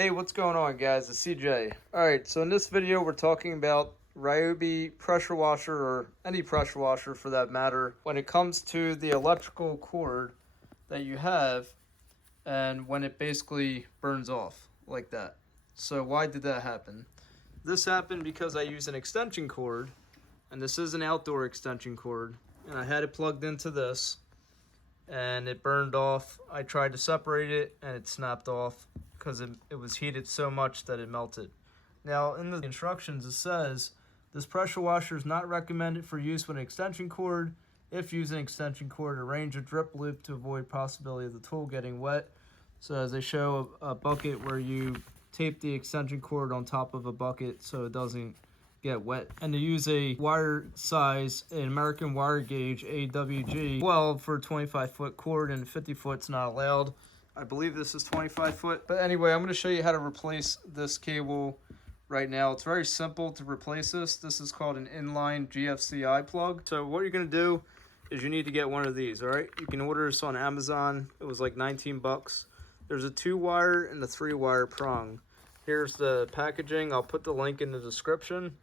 Hey, what's going on, guys? It's CJ. Alright, so in this video we're talking about Ryobi pressure washer, or any pressure washer for that matter, when it comes to the electrical cord that you have and when it basically burns off like that. So why did that happen? This happened because I use an extension cord, and this is an outdoor extension cord, and I had it plugged into this and it burned off. I tried to separate it and it snapped off because it was heated so much that it melted. Now in the instructions it says this pressure washer is not recommended for use with an extension cord. If using an extension cord, arrange a drip loop to avoid possibility of the tool getting wet. So as they show a bucket where you tape the extension cord on top of a bucket so it doesn't get wet, and to use a wire size, an American wire gauge AWG 12 for a 25-foot cord, and 50 foot's not allowed. I believe this is 25 foot. But anyway, I'm going to show you how to replace this cable right now. It's very simple to replace this. This is called an Inline GFCI plug. So what you're going to do is you need to get one of these, all right? You can order this on Amazon. It was like 19 bucks. There's a 2-wire and a 3-wire prong. Here's the packaging. I'll put the link in the description.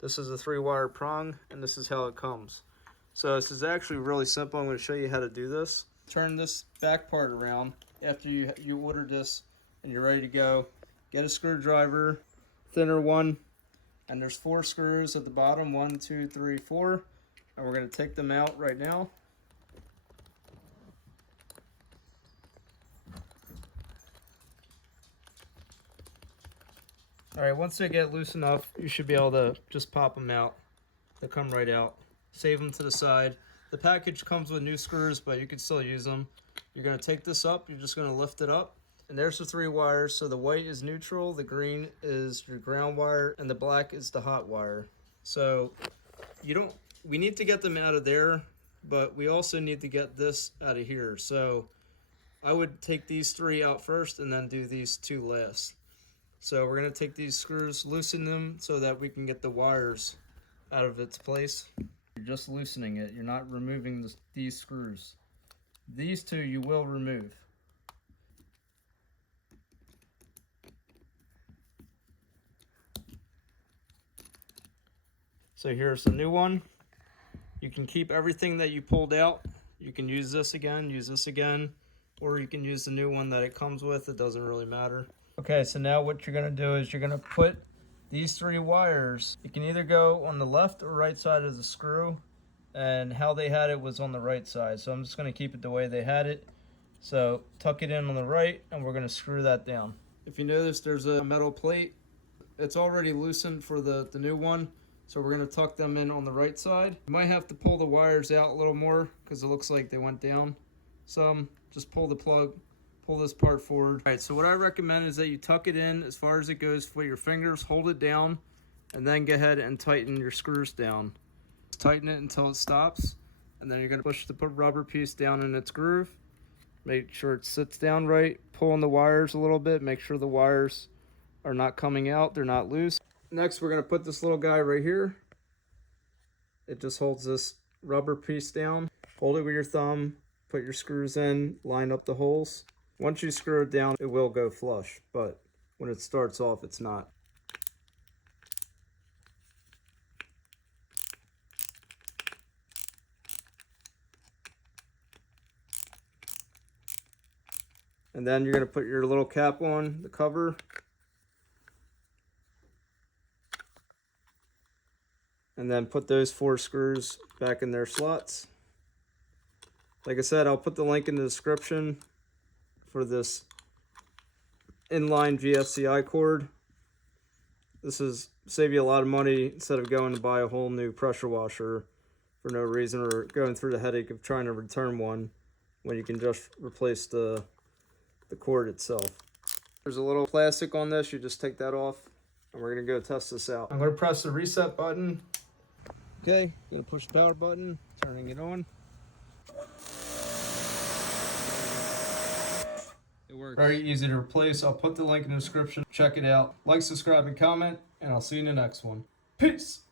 This is a 3-wire prong, and this is how it comes. So this is actually really simple. I'm going to show you how to do this. Turn this back part around after you ordered this and you're ready to go. Get a screwdriver, thinner one, and there's 4 screws at the bottom. 1, 2, 3, 4. And we're going to take them out right now. Alright, once they get loose enough, you should be able to just pop them out. They come right out. Save them to the side. The package comes with new screws, but you can still use them. You're going to take this up, you're just going to lift it up. And there's the 3 wires. So the white is neutral, the green is your ground wire, and the black is the hot wire. So we need to get them out of there, but we also need to get this out of here. So I would take these 3 out first and then do these 2 last. So we're going to take these screws, loosen them so that we can get the wires out of its place. You're just loosening it. You're not removing these screws. These 2 you will remove. So here's the new one. You can keep everything that you pulled out. You can use this again, or you can use the new one that it comes with. It doesn't really matter. Okay, so now what you're going to do is you're going to put these 3 wires. You can either go on the left or right side of the screw, and how they had it was on the right side. So I'm just going to keep it the way they had it. So tuck it in on the right, and we're going to screw that down. If you notice, there's a metal plate. It's already loosened for the new one, so we're going to tuck them in on the right side. You might have to pull the wires out a little more because it looks like they went down some. Just pull the plug. Pull this part forward. All right, so what I recommend is that you tuck it in as far as it goes with your fingers, hold it down, and then go ahead and tighten your screws down. Just tighten it until it stops, and then you're going to push the rubber piece down in its groove. Make sure it sits down right. Pull on the wires a little bit. Make sure the wires are not coming out. They're not loose. Next, we're going to put this little guy right here. It just holds this rubber piece down. Hold it with your thumb. Put your screws in. Line up the holes. Once you screw it down, it will go flush, but when it starts off, it's not. And then you're going to put your little cap on the cover. And then put those 4 screws back in their slots. Like I said, I'll put the link in the description for this Inline GFCI cord. This is save you a lot of money instead of going to buy a whole new pressure washer for no reason, or going through the headache of trying to return one when you can just replace the cord itself. There's a little plastic on this. You just take that off, and we're going to go test this out. I'm going to press the reset button. Okay, going to push the power button, turning it on. It works. Very easy to replace. I'll put the link in the description. Check it out. Like, subscribe, and comment, and I'll see you in the next one. Peace!